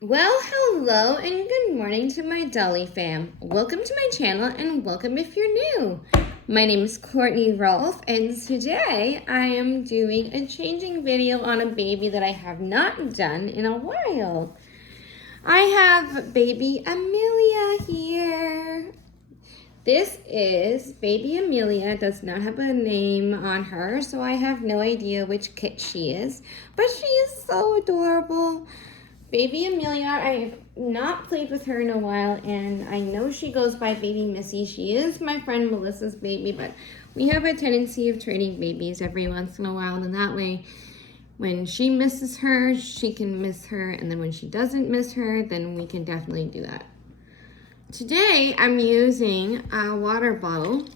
Well, hello and good morning to my Dolly fam. Welcome to my channel and welcome if you're new. My name is Courtneyrolph and today I am doing a changing video on a baby that I have not done in a while. I have baby Amelia here. This is baby Amelia, does not have a name on her, so I have no idea which kit she is, but she is so adorable. Baby Amelia, I have not played with her in a while, and I know she goes by Baby Missy. She is my friend Melissa's baby, but we have a tendency of trading babies every once in a while, and that way, when she misses her, she can miss her, and then when she doesn't miss her, then we can definitely do that. Today, I'm using a water bottle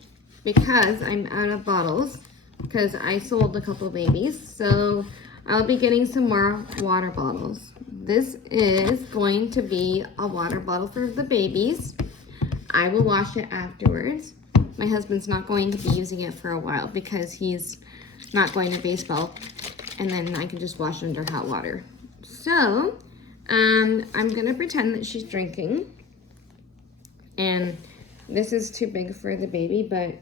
because I'm out of bottles, because I sold a couple babies, so I'll be getting some more water bottles. This is going to be a water bottle for the babies. I will wash it afterwards. My husband's not going to be using it for a while because he's not going to baseball, and then I can just wash it under hot water. So, I'm gonna pretend that she's drinking, and this is too big for the baby, but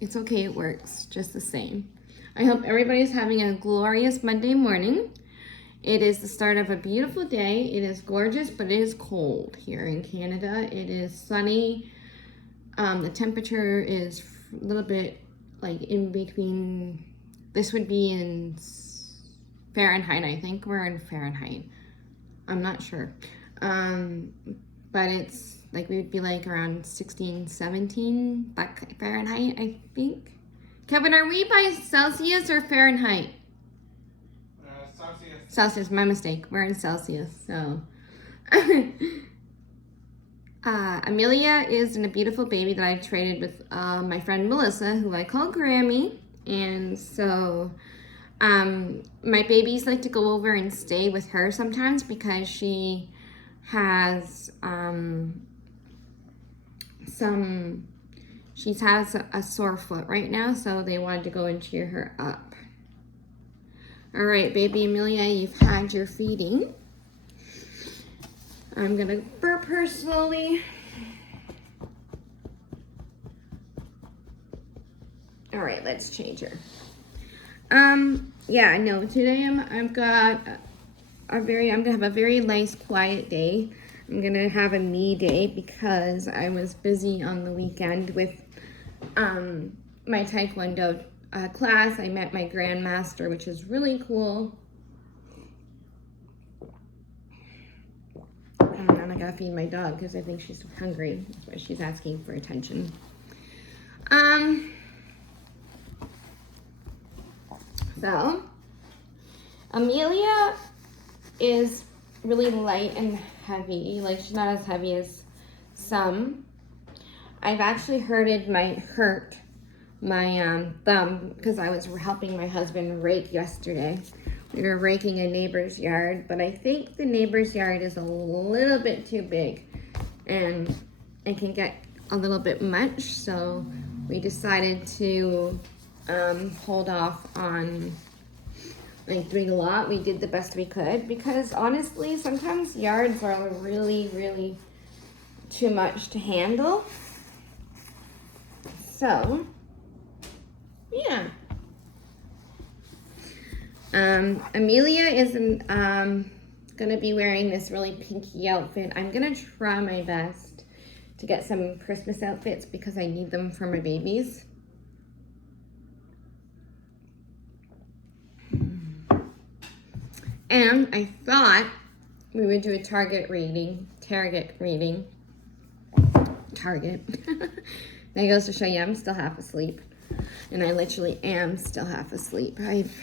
it's okay, it works just the same. I hope everybody's having a glorious Monday morning. It is the start of a beautiful day. It is gorgeous, but it is cold here in Canada. It is sunny. The temperature is a little bit like in between. This would be in Fahrenheit, I think. We're in Fahrenheit. I'm not sure. But it's like we would be like around 16, 17 Fahrenheit, I think. Kevin, are we by Celsius or Fahrenheit? Celsius. Celsius, my mistake. We're in Celsius, so. Amelia is a beautiful baby that I traded with my friend Melissa, who I call Grammy. And so my babies like to go over and stay with her sometimes because she has she has a sore foot right now, so they wanted to go and cheer her up. All right, baby Amelia, you've had your feeding. I'm gonna burp her slowly. All right, let's change her. Yeah, no, today I'm gonna have a very nice quiet day. I'm gonna have a me day because I was busy on the weekend with my Taekwondo class. I met my grandmaster, which is really cool. And I gotta feed my dog because I think she's hungry. That's why she's asking for attention. So Amelia is really light and heavy. Like, she's not as heavy as some. I've actually hurt my thumb because I was helping my husband rake yesterday. We were raking a neighbor's yard, but I think the neighbor's yard is a little bit too big and it can get a little bit much, so we decided to hold off on like doing a lot. We did the best we could because honestly, sometimes yards are really, really too much to handle. So, yeah. Amelia is gonna be wearing this really pinky outfit. I'm gonna try my best to get some Christmas outfits because I need them for my babies. And I thought we would do a Target reading. That goes to show you I'm still half asleep. And I literally am still half asleep. I've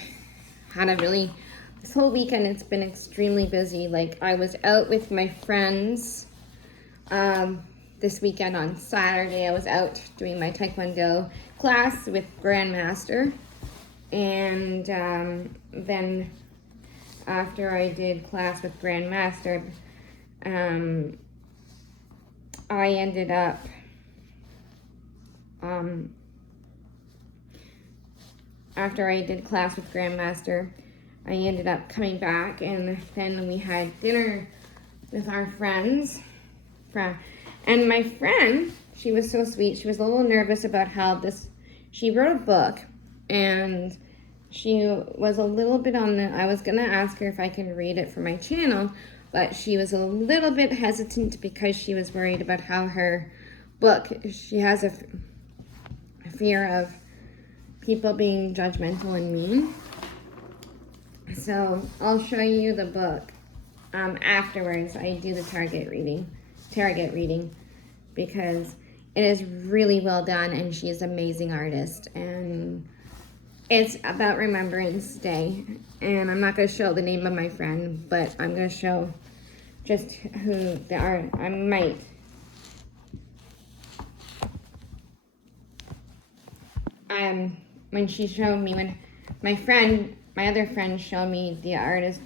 had this whole weekend it's been extremely busy. Like, I was out with my friends this weekend on Saturday. I was out doing my Taekwondo class with Grandmaster. And then after I did class with Grandmaster, I ended up after I did class with Grandmaster, I ended up coming back, and then we had dinner with our friends. And my friend, she was so sweet. She was a little nervous about how she wrote a book, and she was a little bit I was going to ask her if I could read it for my channel, but she was a little bit hesitant because she was worried about how her book, she has a fear of people being judgmental and mean. So I'll show you the book afterwards. I do the target reading because it is really well done, and she's an amazing artist, and it's about Remembrance Day. And I'm not going to show the name of my friend, but I'm going to show just who they are. I might. When she showed me, when my other friend showed me the artist,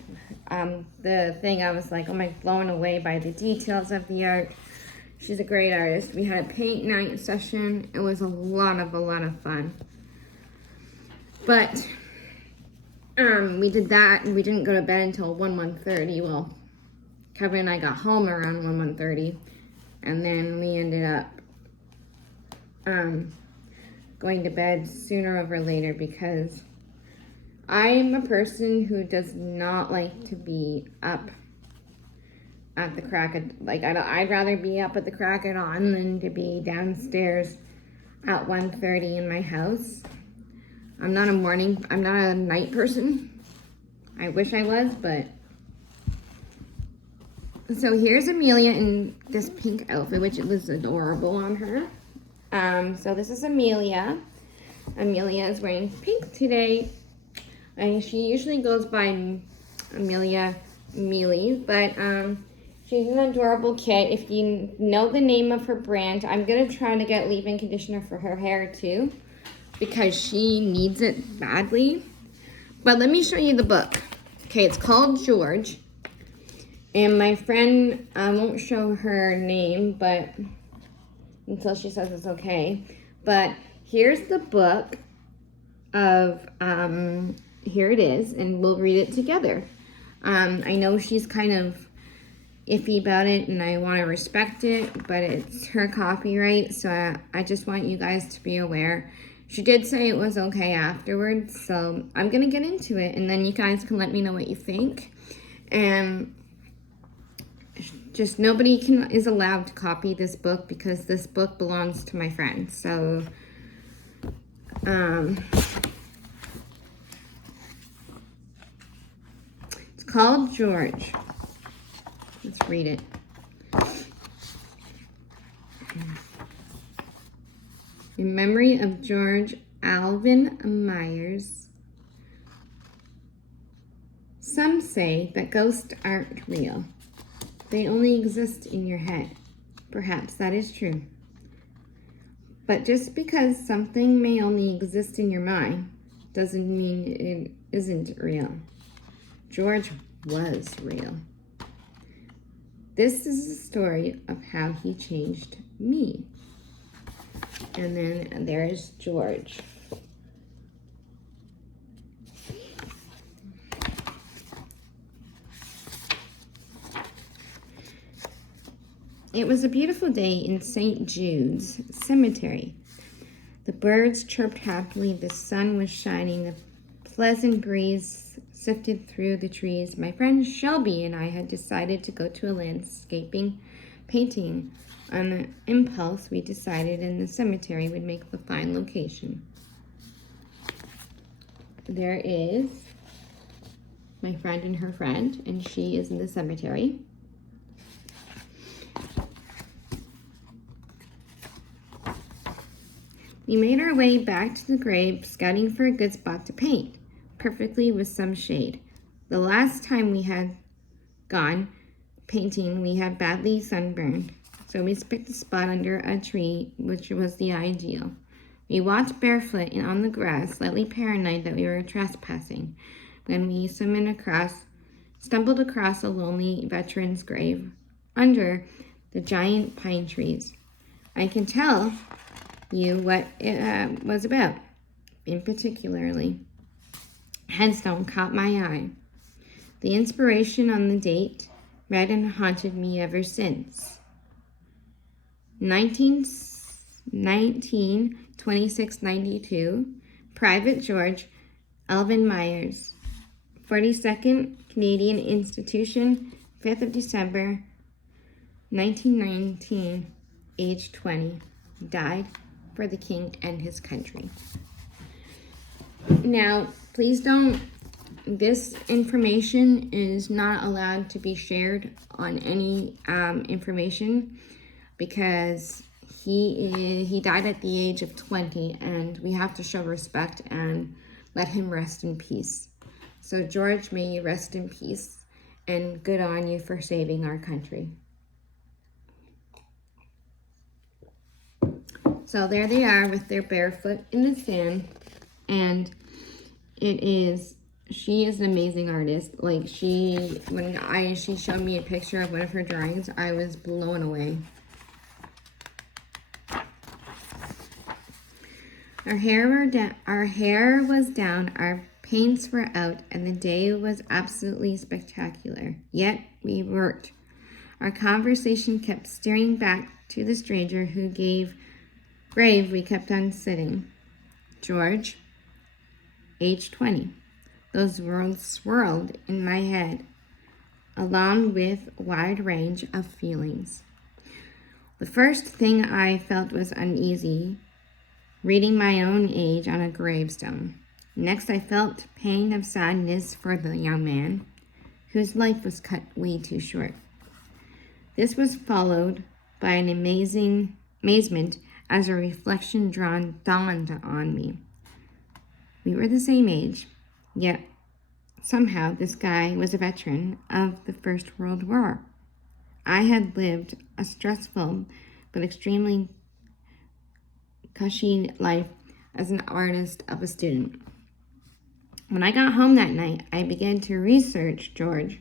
the thing, I was like, oh my, blown away by the details of the art. She's a great artist. We had a paint night session. It was a lot of fun. But we did that, and we didn't go to bed until 1:30. Well, Kevin and I got home around 1:30, and then we ended up going to bed sooner over later because I'm a person who does not like to be up at the crack of, I'd rather be up at the crack of dawn than to be downstairs at 1:30 in my house. I'm not a night person. I wish I was, but. So here's Amelia in this pink outfit, which was adorable on her. So this is Amelia. Amelia is wearing pink today. And she usually goes by Amelia Mealy, but she's an adorable kit. If you know the name of her brand, I'm going to try to get leave-in conditioner for her hair too, because she needs it badly. But let me show you the book. Okay, it's called George. And my friend, I won't show her name, but until she says it's okay. But here's the book of, here it is, and we'll read it together. I know she's kind of iffy about it, and I want to respect it, but it's her copyright, so I just want you guys to be aware. She did say it was okay afterwards, so I'm going to get into it, and then you guys can let me know what you think. And just nobody is allowed to copy this book because this book belongs to my friend. So, it's called George. Let's read it. In memory of George Alvin Myers. Some say that ghosts aren't real. They only exist in your head. Perhaps that is true. But just because something may only exist in your mind doesn't mean it isn't real. George was real. This is the story of how he changed me. And then there's George. It was a beautiful day in St. Jude's Cemetery. The birds chirped happily, the sun was shining, the pleasant breeze sifted through the trees. My friend Shelby and I had decided to go to a landscaping painting. On an impulse, we decided in the cemetery would make the fine location. There is my friend and her friend, and she is in the cemetery. We made our way back to the grave, scouting for a good spot to paint, perfectly with some shade. The last time we had gone painting, we had badly sunburned, so we picked a spot under a tree, which was the ideal. We walked barefoot and on the grass, slightly paranoid that we were trespassing, when we stumbled across a lonely veteran's grave under the giant pine trees. I can tell you what it was about. In particularly, headstone caught my eye. The inspiration on the date read and haunted me ever since. 2692, Private George Elvin Myers, 42nd Canadian Institution, 5th of December, 1919, age 20, died for the king and his country. Now, please don't, this information is not allowed to be shared on any information because he died at the age of 20 and we have to show respect and let him rest in peace. So George, may you rest in peace and good on you for saving our country. So there they are with their barefoot in the sand, and she is an amazing artist. Like when she showed me a picture of one of her drawings, I was blown away. Our hair was down, our paints were out, and the day was absolutely spectacular. Yet we worked. Our conversation kept steering back to the stranger who grave we kept on sitting. George, age 20. Those words swirled in my head, along with a wide range of feelings. The first thing I felt was uneasy, reading my own age on a gravestone. Next, I felt pain of sadness for the young man, whose life was cut way too short. This was followed by an amazement as a reflection dawned on me. We were the same age, yet somehow this guy was a veteran of the First World War. I had lived a stressful but extremely cushy life as an artist of a student. When I got home that night, I began to research George.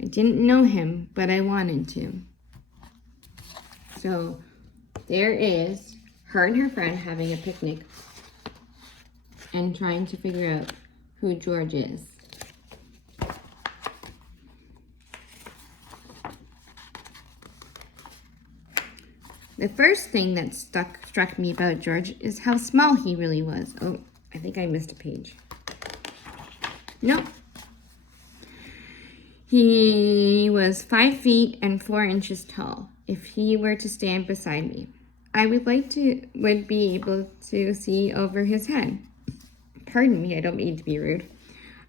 I didn't know him, but I wanted to. So there is her and her friend having a picnic and trying to figure out who George is. The first thing that struck me about George is how small he really was. Oh, I think I missed a page. Nope. He was 5 feet and 4 inches tall. If he were to stand beside me, I would be able to see over his head. Pardon me, I don't mean to be rude.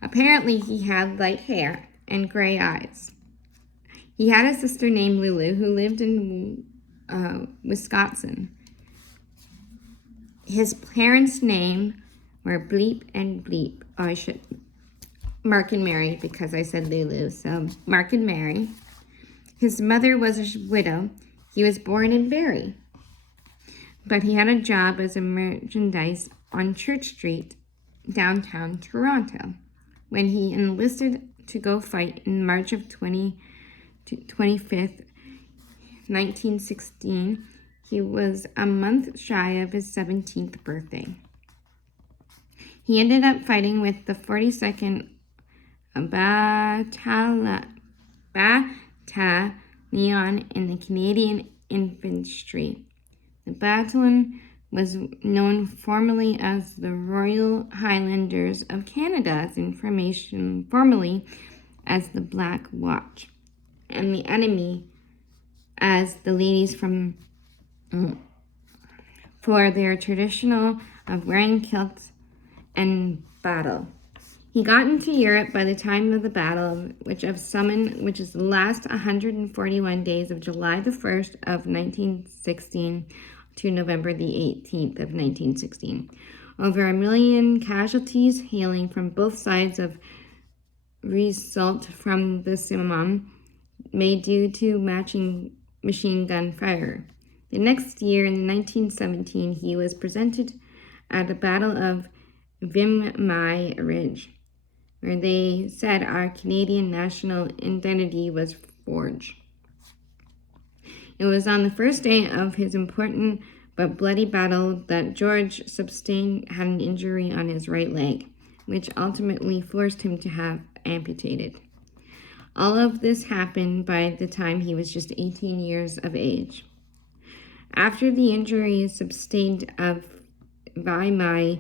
Apparently, he had light hair and gray eyes. He had a sister named Lulu who lived in Wisconsin. His parents' name were Bleep and Bleep. Oh, I should Mark and Mary because I said Lulu. So Mark and Mary. His mother was a widow. He was born in Barrie, but he had a job as a merchandise on Church Street, downtown Toronto. When he enlisted to go fight in March of 25th, 1916, he was a month shy of his 17th birthday. He ended up fighting with the 42nd Battalion in the Canadian Infantry. The battalion was known formally as the Royal Highlanders of Canada, formally as the Black Watch, and the enemy as the ladies for their traditional of wearing kilts and battle. He got into Europe by the time of the Battle which is the last 141 days of July the 1st of 1916 to November the 18th of 1916. Over 1 million casualties hailing from both sides of result from the Simon made due to matching machine gun fire. The next year, in 1917, he was presented at the Battle of Vimy Ridge, where they said our Canadian national identity was forged. It was on the first day of his important but bloody battle that George had an injury on his right leg, which ultimately forced him to have amputated. All of this happened by the time he was just 18 years of age. After the injury sustained by my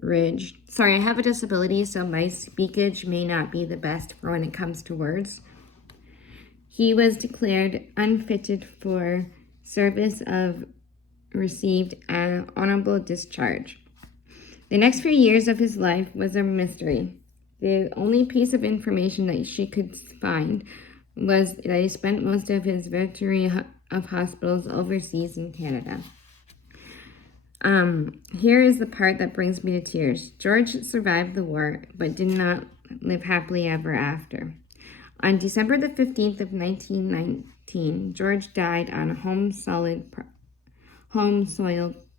ridge. Sorry, I have a disability, so my speakage may not be the best for when it comes to words. He was declared unfitted for service of received an honorable discharge. The next few years of his life was a mystery. The only piece of information that she could find was that he spent most of his veterinary of hospitals overseas in Canada. Here is the part that brings me to tears. George survived the war, but did not live happily ever after. On December the 15th of 1919, George died on home soil,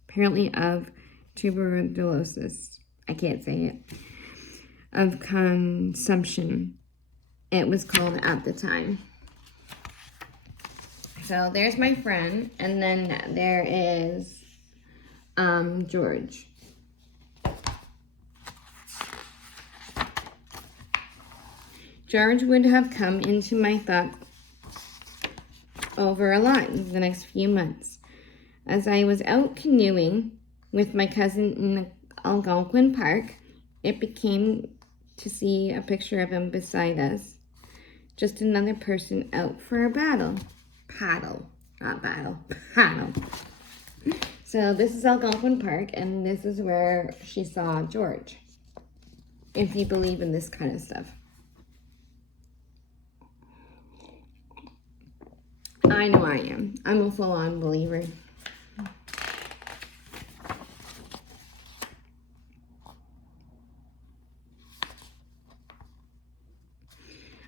apparently of tuberculosis. I can't say it. Of consumption, it was called at the time. So there's my friend, and then there is George. George would have come into my thought over a lot in the next few months. As I was out canoeing with my cousin in the Algonquin Park, it became to see a picture of him beside us. Just another person out for a paddle. So this is Algonquin Park, and this is where she saw George, if you believe in this kind of stuff. I know I am. I'm a full-on believer.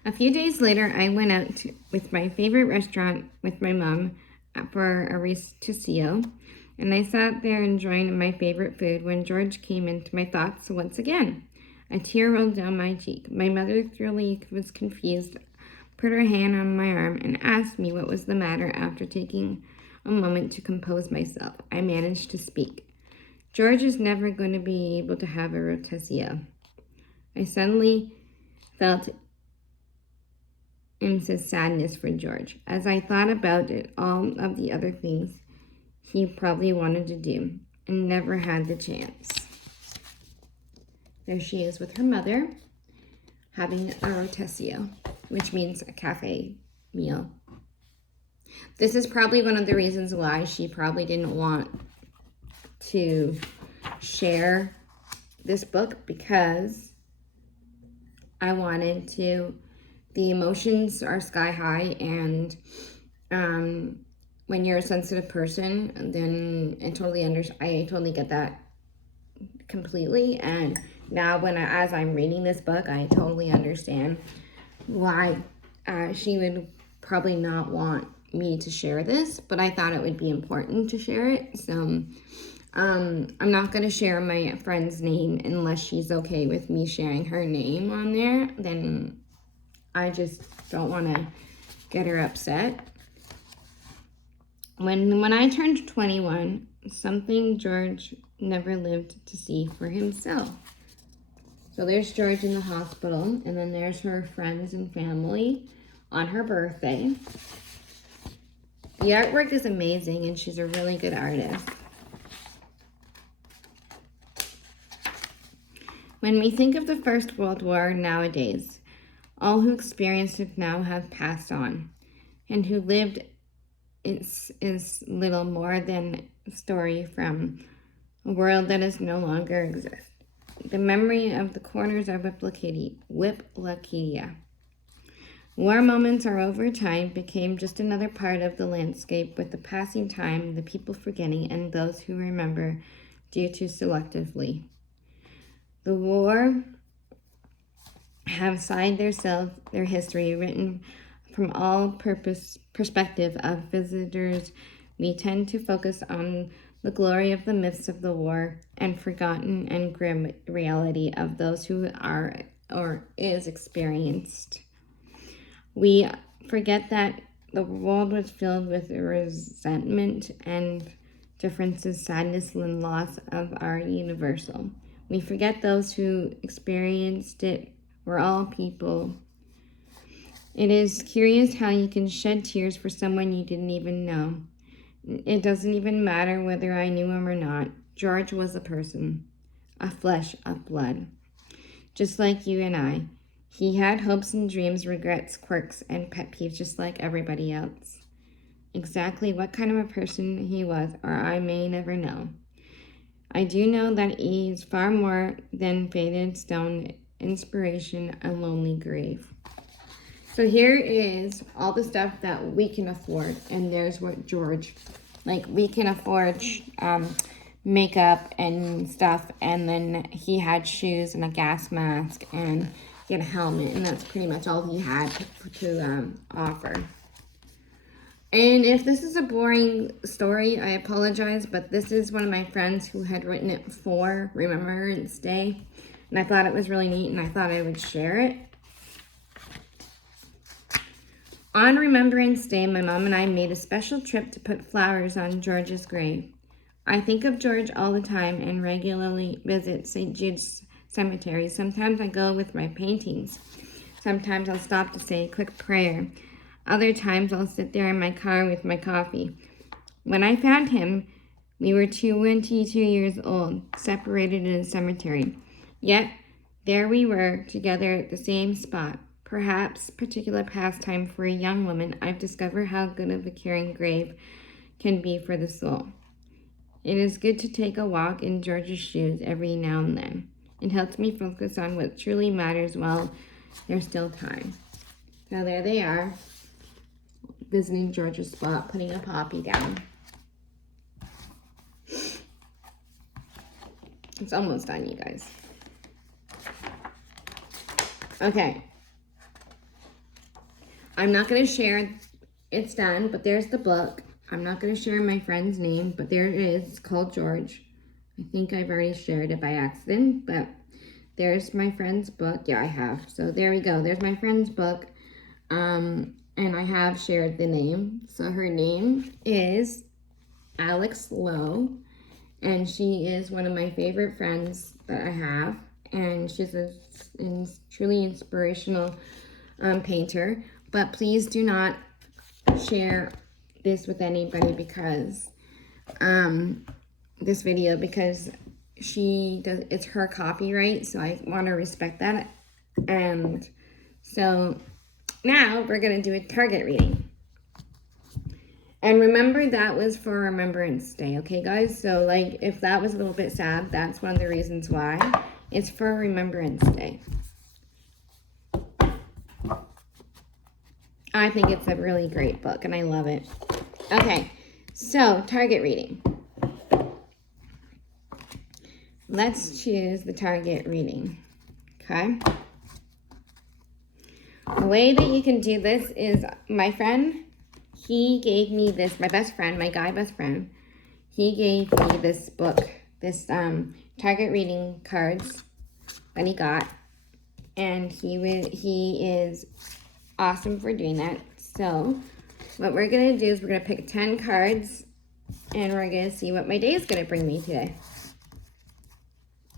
A few days later, I went out with my favorite restaurant with my mom for a risotto, and I sat there enjoying my favorite food when George came into my thoughts once again. A tear rolled down my cheek. My mother thoroughly was confused, put her hand on my arm, and asked me what was the matter. After taking a moment to compose myself, I managed to speak. George is never going to be able to have a risotto. I suddenly felt intense sadness for George. As I thought about it, all of the other things he probably wanted to do and never had the chance. There she is with her mother having a risotto, which means a cafe meal. This is probably one of the reasons why she probably didn't want to share this book, because I wanted to. The emotions are sky high, and when you're a sensitive person, then I totally get that completely. And now, as I'm reading this book, I totally understand why she would probably not want me to share this, but I thought it would be important to share it. So I'm not going to share my friend's name unless she's okay with me sharing her name on there. Then I just don't want to get her upset. When I turned 21, something George never lived to see for himself. So there's George in the hospital, and then there's her friends and family on her birthday. The artwork is amazing, and she's a really good artist. When we think of the First World War nowadays, all who experienced it now have passed on, and who lived is little more than a story from a world that is no longer exists. The memory of the corners are Whiplacadia. War moments are over time became just another part of the landscape, with the passing time, the people forgetting, and those who remember due to selectively. The war have signed their history, written from all perspective of visitors. We tend to focus on the glory of the myths of the war and forgotten and grim reality of those who are or is experienced. We forget that the world was filled with resentment and differences, sadness, and loss of our universal. We forget those who experienced it were all people It is curious how you can shed tears for someone you didn't even know. It doesn't even matter whether I knew him or not. George was a person, a flesh of blood, just like you and I. He had hopes and dreams, regrets, quirks, and pet peeves just like everybody else. Exactly what kind of a person he was, or I may never know. I do know that he is far more than faded stone, inspiration, a lonely grave. So here is all the stuff that we can afford, and there's what George, like we can afford makeup and stuff, and then he had shoes and a gas mask, and he had a helmet, and that's pretty much all he had to offer. And if this is a boring story, I apologize, but this is one of my friends who had written it for Remembrance Day, and I thought it was really neat, and I thought I would share it. On Remembrance Day, my mom and I made a special trip to put flowers on George's grave. I think of George all the time and regularly visit St. Jude's Cemetery. Sometimes I go with my paintings. Sometimes I'll stop to say a quick prayer. Other times I'll sit there in my car with my coffee. When I found him, we were 22 years old, separated in a cemetery. Yet, there we were, together at the same spot. Perhaps particular pastime for a young woman, I've discovered how good of a caring grave can be for the soul. It is good to take a walk in George's shoes every now and then. It helps me focus on what truly matters while there's still time. So there they are, visiting George's spot, putting a poppy down. It's almost done, you guys. Okay. I'm not going to share, it's done, but there's the book. I'm not going to share my friend's name, but there it is. It's called George. I think I've already shared it by accident, but there's my friend's book. Yeah, I have. So there we go. There's my friend's book. And I have shared the name. So her name is Alex Lowe, and she is one of my favorite friends that I have, and she's a truly inspirational painter. But please do not share this with anybody because this video, because it's her copyright, so I want to respect that. And so now we're going to do a target reading. And remember, that was for Remembrance Day, okay, guys? So, like, if that was a little bit sad, that's one of the reasons why. It's for Remembrance Day. I think it's a really great book, and I love it. Okay, so target reading. Let's choose the target reading, okay? The way that you can do this is my friend, he gave me this, my best friend, my guy best friend, he gave me this book, this target reading cards that he got, and he is awesome for doing that. So what we're going to do is we're going to pick 10 cards, and we're going to see what my day is going to bring me today.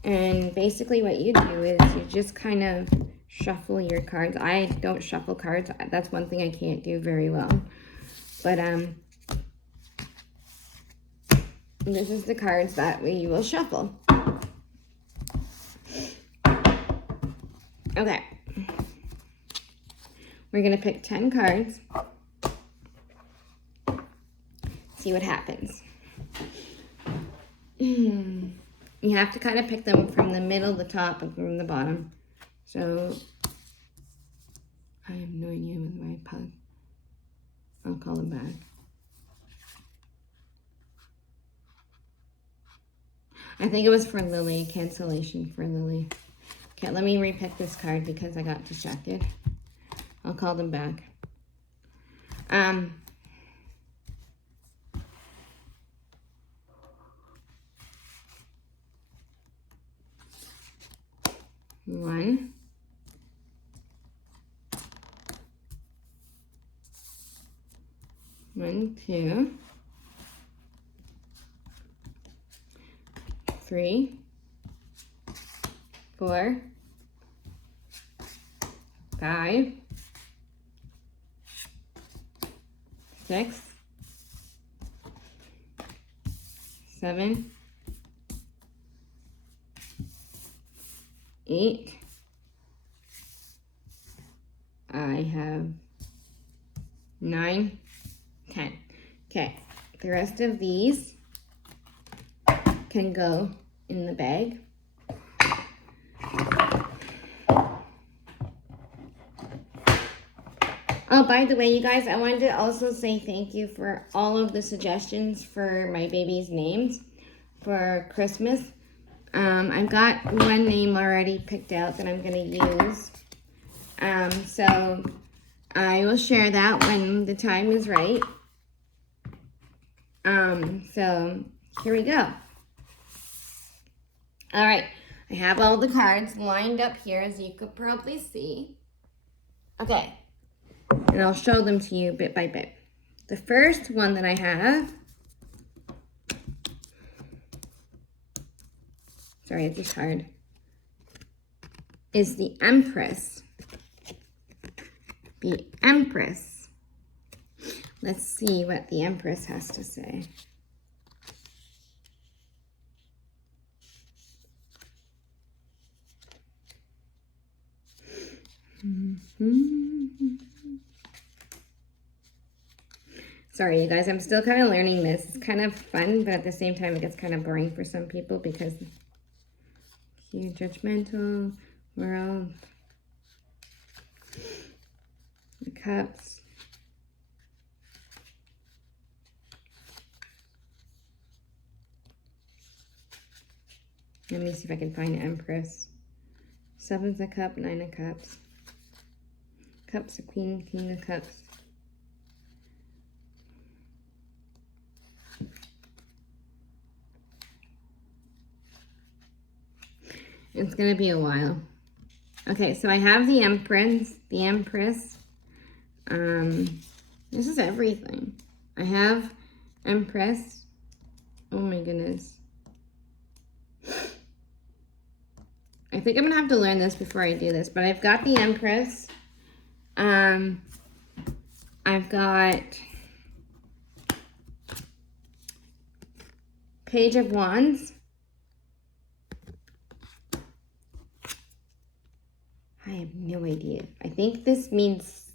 And basically what you do is you just kind of shuffle your cards. I don't shuffle cards. That's one thing I can't do very well. But this is the cards that we will shuffle. Okay. We're going to pick 10 cards. See what happens. You have to kind of pick them from the middle, the top, and from the bottom. So, I have no idea with my pug. I'll call him back. I think it was for Lily, cancellation for Lily. Okay, let me repick this card because I got distracted. I'll call them back. One. One, two. 3, 4, 5, 6, 7, 8. I have 9, 10. Okay, the rest of these can go in the bag. Oh, by the way, you guys, I wanted to also say thank you for all of the suggestions for my baby's names for Christmas. I've got one name already picked out that I'm going to use. So I will share that when the time is right. So here we go. All right, I have all the cards lined up here, as you could probably see. Okay, and I'll show them to you bit by bit. The first one that I have, sorry, it's just hard, is the Empress. The Empress. Let's see what the Empress has to say. Sorry, you guys, I'm still kind of learning this. It's kind of fun, but at the same time, it gets kind of boring for some people because you're judgmental world. The Cups. Let me see if I can find Empress. 7's a cup, 9 of cups. Cups, a queen, king of cups. It's gonna be a while. Okay, so I have the Empress. This is everything. I have Empress. Oh my goodness. I think I'm gonna have to learn this before I do this, but I've got the Empress. I've got Page of Wands. I have no idea. I think this means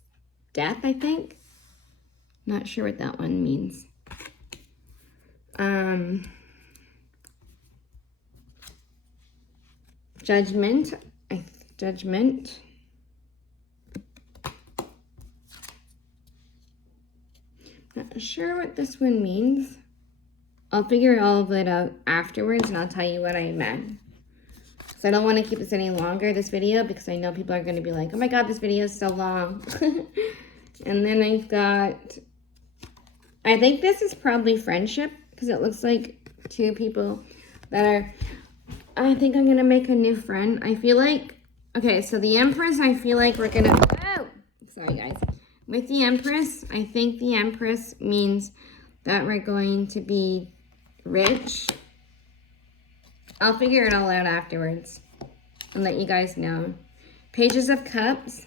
death, I think. Not sure what that one means. Judgment. Judgment. Not sure what this one means. I'll figure all of it out afterwards and I'll tell you what I meant. So I don't want to keep this any longer, this video, because I know people are going to be like, oh my god, this video is so long. And then I've got, I think this is probably friendship, because it looks like two people that are, I think I'm going to make a new friend. I feel like, okay, so the Empress, I feel like we're going to, oh, sorry guys. With the Empress, I think the Empress means that we're going to be rich. I'll figure it all out afterwards and let you guys know. Pages of Cups.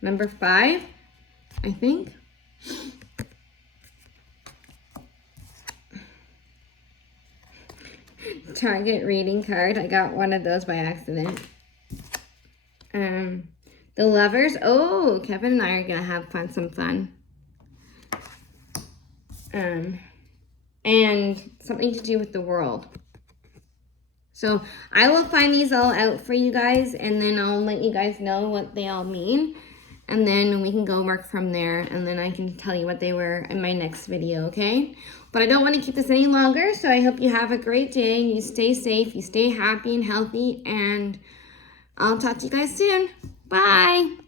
Number 5, I think. Target reading card. I got one of those by accident. The Lovers. Oh, Kevin and I are gonna have some fun. And something to do with the world. So I will find these all out for you guys, and then I'll let you guys know what they all mean, and then we can go work from there, and then I can tell you what they were in my next video, okay? But I don't want to keep this any longer, so I hope you have a great day, and you stay safe, you stay happy and healthy, and I'll talk to you guys soon. Bye!